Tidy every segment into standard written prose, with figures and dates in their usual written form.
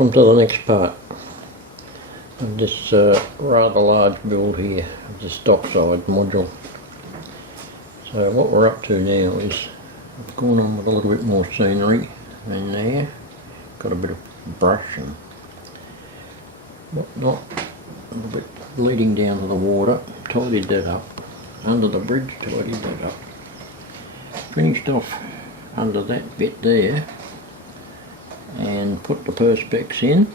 Welcome to the next part of this rather large build here of this Dockside module. So what we're up to now is I've gone on with a little bit more scenery in there, got a bit of brush and whatnot, a little bit leading down to the water, tidied that up, under the bridge tidied that up, finished off under that bit there and put the perspex in,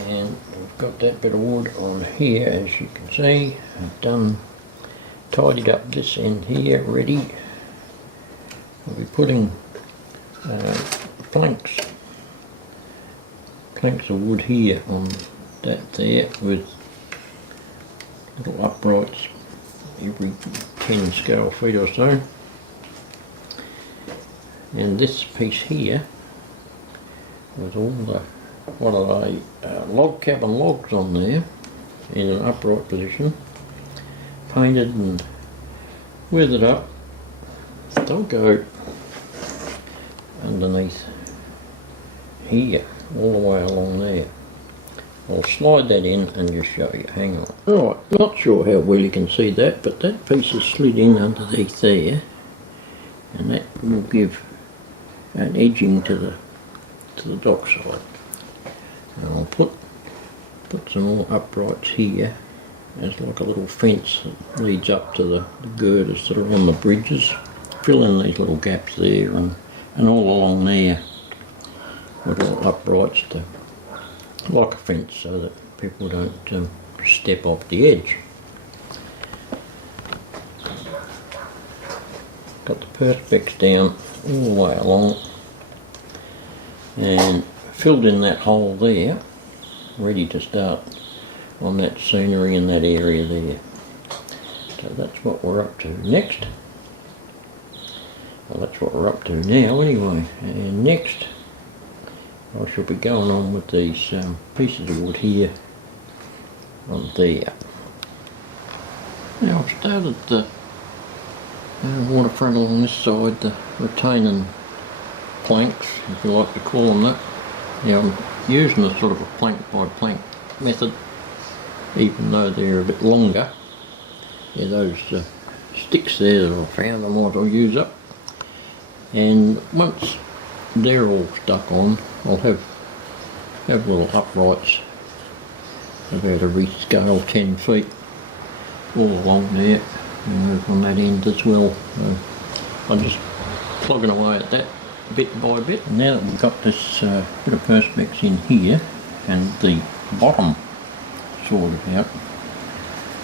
and we've got that bit of wood on here as you can see. I've tidied up this end here ready. I'll be putting planks of wood here on that there with little uprights every 10 scale feet or so. And this piece here with all the, what are they, log cabin logs on there in an upright position, painted and weathered up. They'll go underneath here all the way along there. I'll slide that in and just show you. Hang on. Alright, not sure how well you can see that, but that piece is slid in underneath there, and that will give an edging to the dockside. And I'll put some more uprights here as like a little fence that leads up to the girders that are on the bridges. Fill in these little gaps there and all along there with little uprights to like a fence so that people don't step off the edge. Got the perspex down all the way along and filled in that hole there, ready to start on that scenery in that area there. So that's what we're up to next. Well, that's what we're up to now anyway. And next I shall be going on with these pieces of wood here on there. Now I've started the waterfront along this side, the retaining planks, if you like to call them that. Now I'm using a sort of a plank by plank method, even though they're a bit longer. Yeah, those sticks there that I found I might well use up. And once they're all stuck on, I'll have little uprights about every scale 10 feet all along there, and on that end as well. I'm just plugging away at that bit by bit. And now that we've got this bit of perspex in here and the bottom sorted out,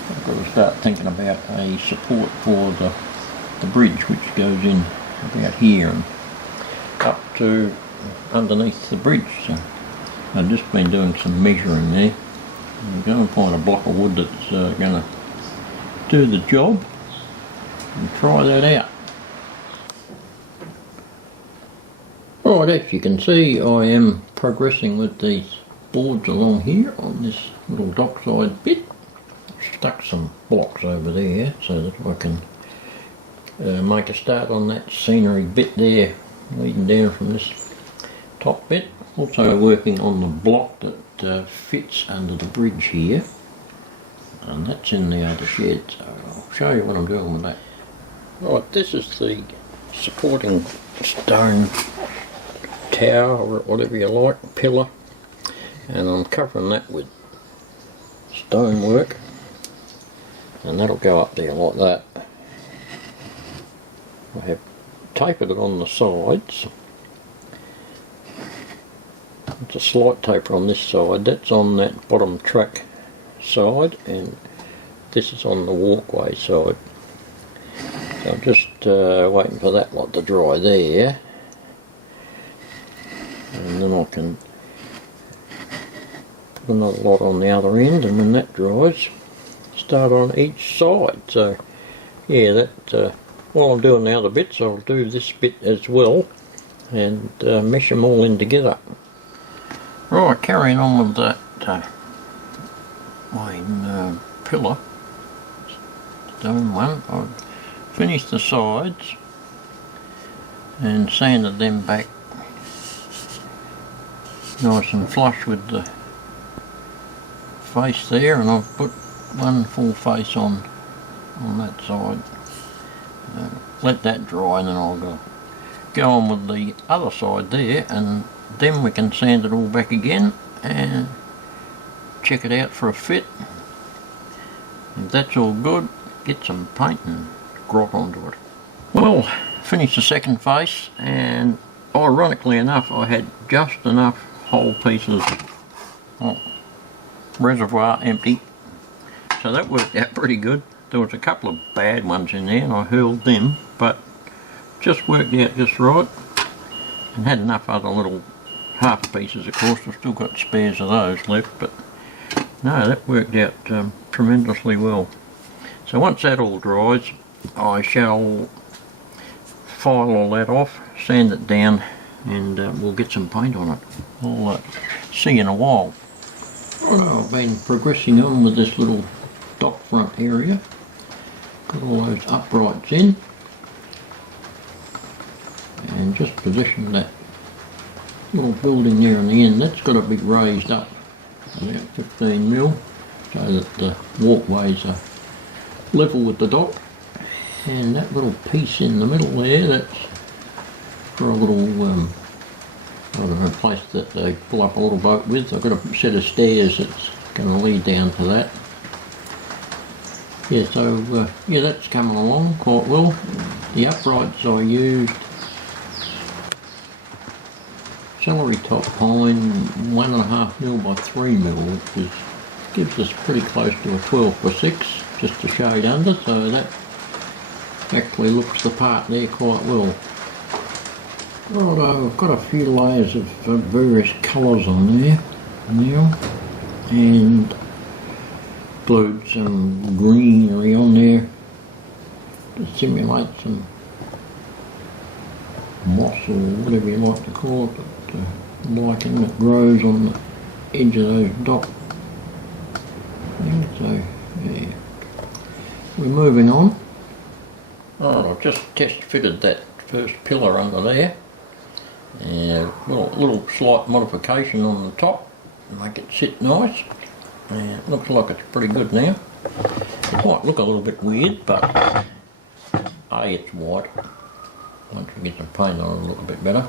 I've got to start thinking about a support for the bridge, which goes in about here and up to underneath the bridge. So I've just been doing some measuring there. I'm going to find a block of wood that's going to do the job and try that out. Right, as you can see, I am progressing with these boards along here on this little dockside bit. I've stuck some blocks over there so that I can make a start on that scenery bit there leading down from this top bit. Also working on the block that fits under the bridge here, and that's in the other shed, so I'll show you what I'm doing with that. Right, this is the supporting stone tower or whatever you like, pillar, and I'm covering that with stonework, and that'll go up there like that. I have tapered it on the sides. It's a slight taper on this side, that's on that bottom track side, and this is on the walkway side. So I'm just waiting for that lot to dry there, and then I can put another lot on the other end, and when that dries, start on each side. So yeah, that while I'm doing the other bits, I'll do this bit as well and mesh them all in together. Right, carrying on with that main pillar, stone one. I've finished the sides and sanded them back nice and flush with the face there, and I've put one full face on that side. Let that dry, and then I'll go on with the other side there, and then we can sand it all back again and check it out for a fit. If that's all good, get some paint and grot onto it. Well, finished the second face, and ironically enough I had just enough whole pieces of reservoir empty, so that worked out pretty good. There was a couple of bad ones in there and I hurled them, but just worked out just right, and had enough other little half pieces. Of course I've still got spares of those left, but no, that worked out tremendously well. So once that all dries, I shall file all that off, sand it down, and we'll get some paint on it. I'll see you in a while. Well, I've been progressing on with this little dock front area. Got all those uprights in, and just positioned that little building there on the end. That's got to be raised up about 15 mil so that the walkways are level with the dock. And that little piece in the middle there, that's for a little, I don't know, place that they pull up a little boat with. I've got a set of stairs that's going to lead down to that. Yeah, so yeah, that's coming along quite well. The uprights I used celery top pine 1.5 mil by 3 mil, which gives us pretty close to a 12 by 6, just a shade under, so that actually looks the part there quite well. Righto, I've got a few layers of various colours on there now, and glued some greenery on there to simulate some moss or whatever you like to call it, lichen that grows on the edge of those dock. Yeah, so yeah, we're moving on. Alright, I've just test fitted that first pillar under there, and a little slight modification on the top to make it sit nice, and it looks like it's pretty good now. It might look a little bit weird, but it's white. Once we get some paint on it, it'll look a bit better.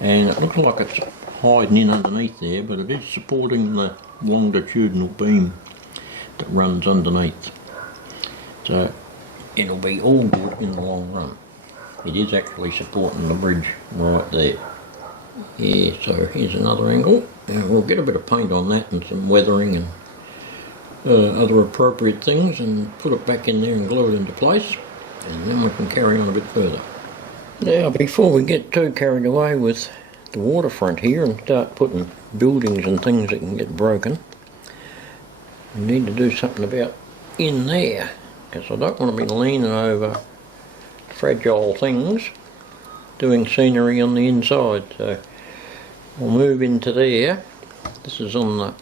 And it looks like it's hiding in underneath there, but it is supporting the longitudinal beam that runs underneath. So it'll be all good in the long run. It is actually supporting the bridge right there. Yeah, so here's another angle, and we'll get a bit of paint on that and some weathering and other appropriate things, and put it back in there and glue it into place, and then we can carry on a bit further. Now, before we get too carried away with the waterfront here and start putting buildings and things that can get broken, we need to do something about in there, because I don't want to be leaning over fragile things doing scenery on the inside. So we'll move into there. This is on the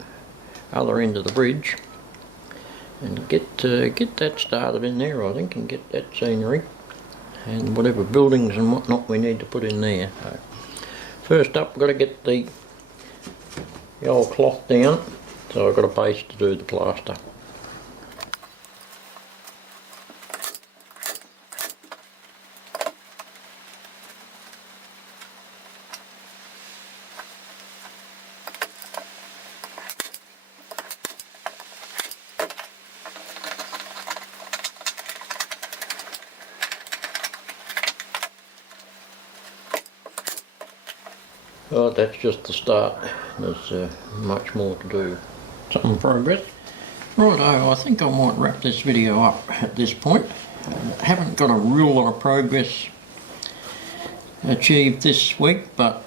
other end of the bridge, and get that started in there, I think, and get that scenery and whatever buildings and whatnot we need to put in there. So first up, we've got to get the old cloth down, so I've got a base to do the plaster. Oh, that's just the start. There's much more to do. Some progress. Righto, I think I might wrap this video up at this point. Haven't got a real lot of progress achieved this week, but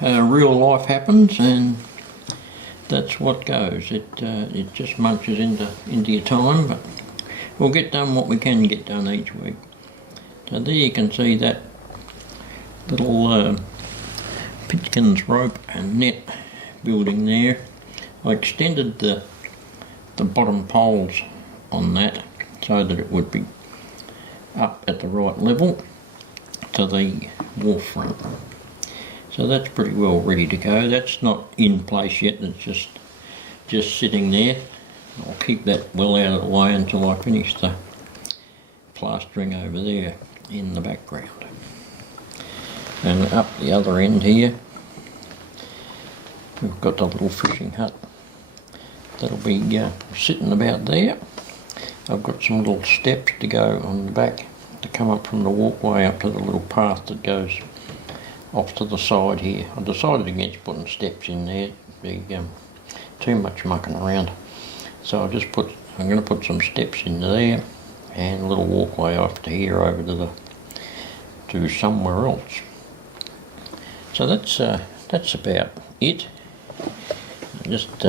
real life happens, and that's what goes. It just munches into your time, but we'll get done what we can get done each week. So there you can see that little Pitkin's rope and net building there. I extended the bottom poles on that so that it would be up at the right level to the wharf front. So that's pretty well ready to go. That's not in place yet, it's just sitting there. I'll keep that well out of the way until I finish the plastering over there in the background. And up the other end here, we've got the little fishing hut. That'll be sitting about there. I've got some little steps to go on the back to come up from the walkway up to the little path that goes off to the side here. I decided against putting steps in there. It'd be too much mucking around. So I'm going to put some steps into there and a little walkway off to here over to somewhere else. So that's about it. Just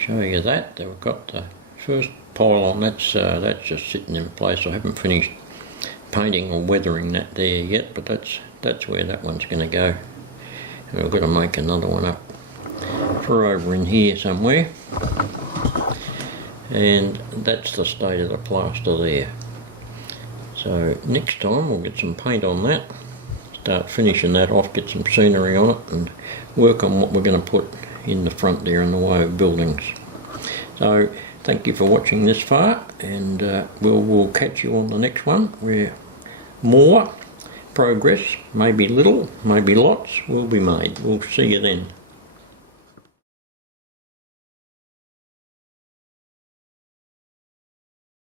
show you that. We've got the first pile on, that's just sitting in place. I haven't finished painting or weathering that there yet, but that's where that one's going to go. And I've got to make another one up for over in here somewhere. And that's the state of the plaster there. So next time we'll get some paint on that, start finishing that off, get some scenery on it and work on what we're going to put in the front there in the way of buildings. So thank you for watching this far, and we'll catch you on the next one where more progress, maybe little, maybe lots, will be made. We'll see you then.